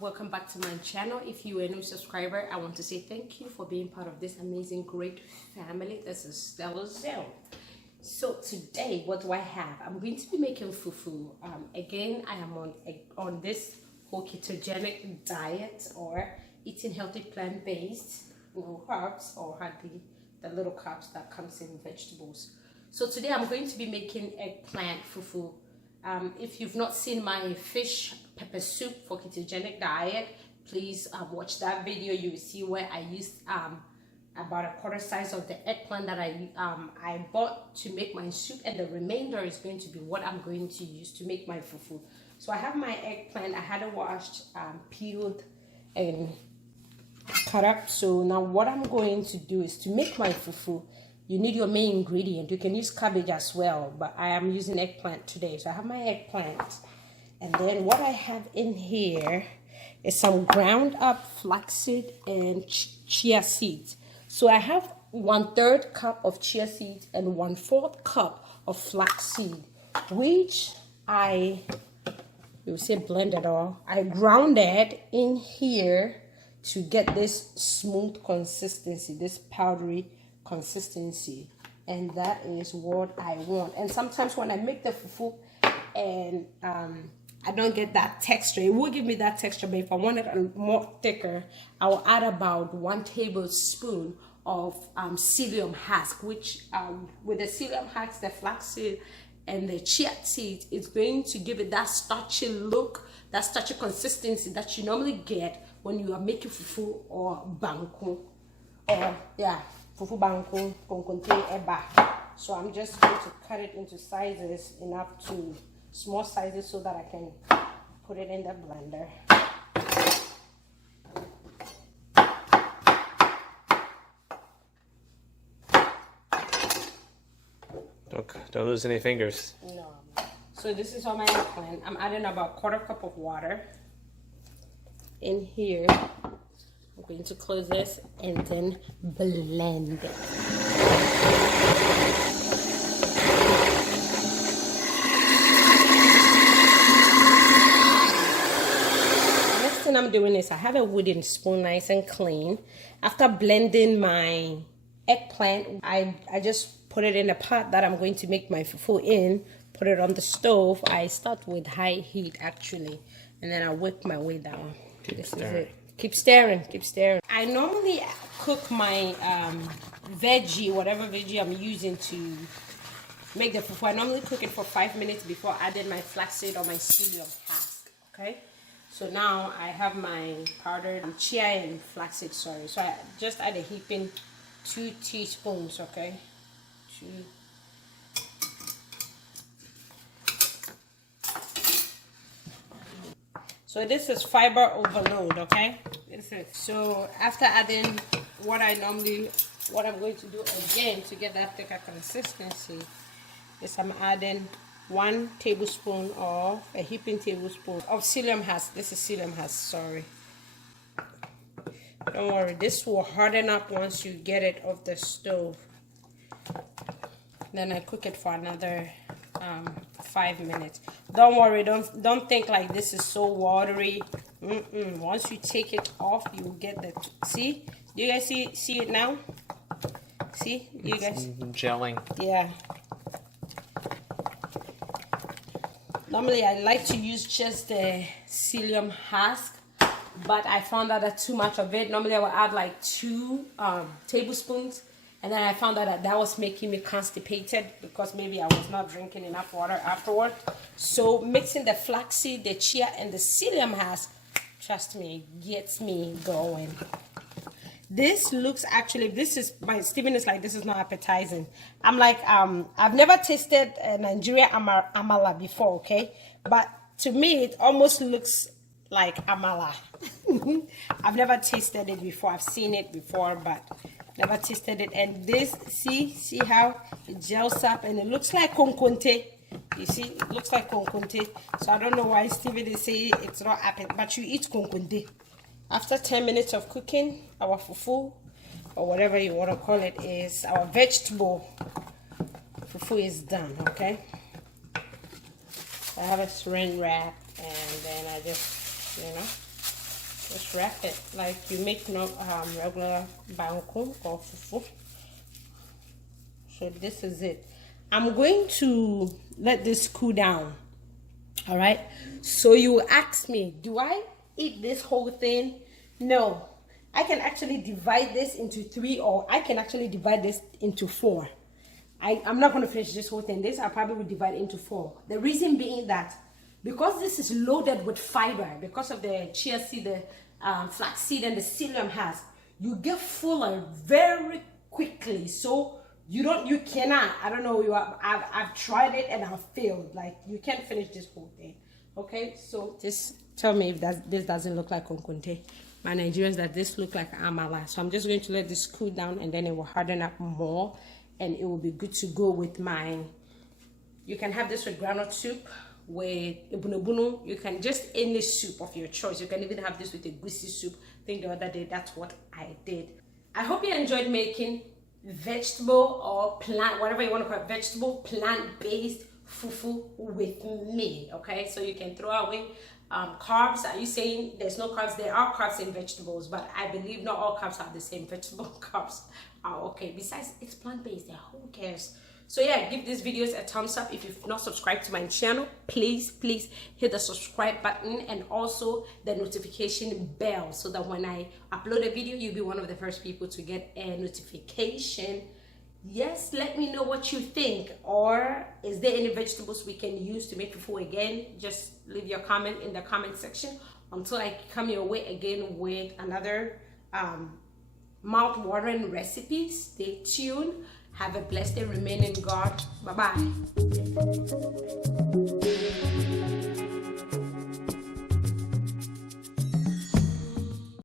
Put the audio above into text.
welcome back to my channel. If you are a new subscriber, I want to say thank you for being part of this amazing great family. This is StellaZone. So today, what do I have? I'm going to be making fufu. Again, I am on this whole ketogenic diet, or eating healthy plant-based, no carbs, or hardly the little carbs that comes in vegetables. So today I'm going to be making eggplant fufu. If you've not seen my fish pepper soup for ketogenic diet, please watch that video. You will see where I used about a quarter size of the eggplant that I bought to make my soup, and the remainder is going to be what I'm going to use to make my fufu. So I have my eggplant. I had it washed, peeled, and cut up. So now what I'm going to do is to make my fufu. You need your main ingredient. You can use cabbage as well, but I am using eggplant today. So I have my eggplant. And then what I have in here is some ground up flaxseed and chia seeds. So I have 1/3 cup of chia seeds and 1/4 cup of flaxseed, which you say blended, or I grounded in here to get this smooth consistency, this powdery consistency, and that is what I want. And sometimes when I make the fufu and I don't get that texture, it will give me that texture, but if I want it more thicker, I will add about 1 tablespoon of Psyllium Husk, which with the Psyllium Husk, the flaxseed and the chia seeds, it's going to give it that starchy look, that starchy consistency that you normally get when you are making fufu or banku, or fufu banku, Konkonte, eba. So I'm just going to cut it into sizes, enough to small sizes, so that I can put it in the blender. Don't lose any fingers. No. So this is all my eggplant. I'm adding about 1/4 cup of water in here. I'm going to close this and then blend it. Next thing I'm doing is I have a wooden spoon, nice and clean. After blending my eggplant, I just put it in a pot that I'm going to make my fufu in. Put it on the stove. I start with high heat actually, and then I whip my way down. This is it. Keep stirring, keep stirring. I normally cook my veggie, whatever veggie I'm using to make the fufu. I normally cook it for 5 minutes before adding my flaxseed or my Psyllium Husk. Okay, so now I have my powdered chia and flaxseed. Sorry, so I just add a heaping 2 teaspoons. Okay, 2. So this is fiber overload, okay? This is, so after adding what I'm going to do again to get that thicker consistency is I'm adding 1 tablespoon or a heaping tablespoon of Psyllium Husk. This is Psyllium Husk, sorry. Don't worry, this will harden up once you get it off the stove. Then I cook it for another 5 minutes. Don't worry, don't think like this is so watery. Once you take it off, you will get the see. Do you guys see it now? See, you guys gelling. Yeah. Normally I like to use just the Psyllium Husk, but I found out that too much of it. Normally I will add like 2 tablespoons. And then I found out that was making me constipated because maybe I was not drinking enough water afterward. So mixing the flaxseed, the chia, and the Psyllium Husk, trust me, gets me going. This looks actually, my Steven is like, this is not appetizing. I'm like, I've never tasted Nigeria amala before, okay? But to me, it almost looks like amala. I've never tasted it before. I've seen it before, but never tasted it. And this, see how it gels up, and it looks like Konkonte. You see, it looks like Konkonte. So I don't know why Steven is saying it's not appetizing, but you eat Konkonte. After 10 minutes of cooking, our fufu, or whatever you want to call it, is our vegetable fufu is done. Okay, I have a saran wrap, and then I just Just wrap it like you make regular banku or fufu. So this is it. I'm going to let this cool down. All right. So you ask me, do I eat this whole thing? No. I can actually divide this into 3, or I can actually divide this into 4. I'm not going to finish this whole thing. This I probably will divide into 4. The reason being that because this is loaded with fiber, because of the chia seed, the flax seed, and the Psyllium Husk, you get fuller very quickly. So you cannot. I don't know. I've tried it and I've failed. Like, you can't finish this whole thing. Okay, so just tell me if this doesn't look like Konkonte. My Nigerians, that this look like amala. So I'm just going to let this cool down, and then it will harden up more, and it will be good to go with mine. You can have this with groundnut soup, with ABUNUBUNU. You can just any soup of your choice. You can even have this with a egusi soup. I think the other day that's what I did. I hope you enjoyed making vegetable or plant, whatever you want to call it, vegetable plant-based fufu with me. Okay, so you can throw away carbs. Are you saying there's no carbs? There are carbs in vegetables, but I believe not all carbs are the same. Vegetable carbs are okay. Besides, it's plant-based. Who cares? So yeah, give these videos a thumbs up. If you've not subscribed to my channel, please hit the subscribe button and also the notification bell, so that when I upload a video, you'll be one of the first people to get a notification. Yes, let me know what you think. Or is there any vegetables we can use to make fufu again? Just leave your comment in the comment section until I come your way again with another mouth-watering recipe. Stay tuned. Have a blessed day. Remain in God. Bye-bye.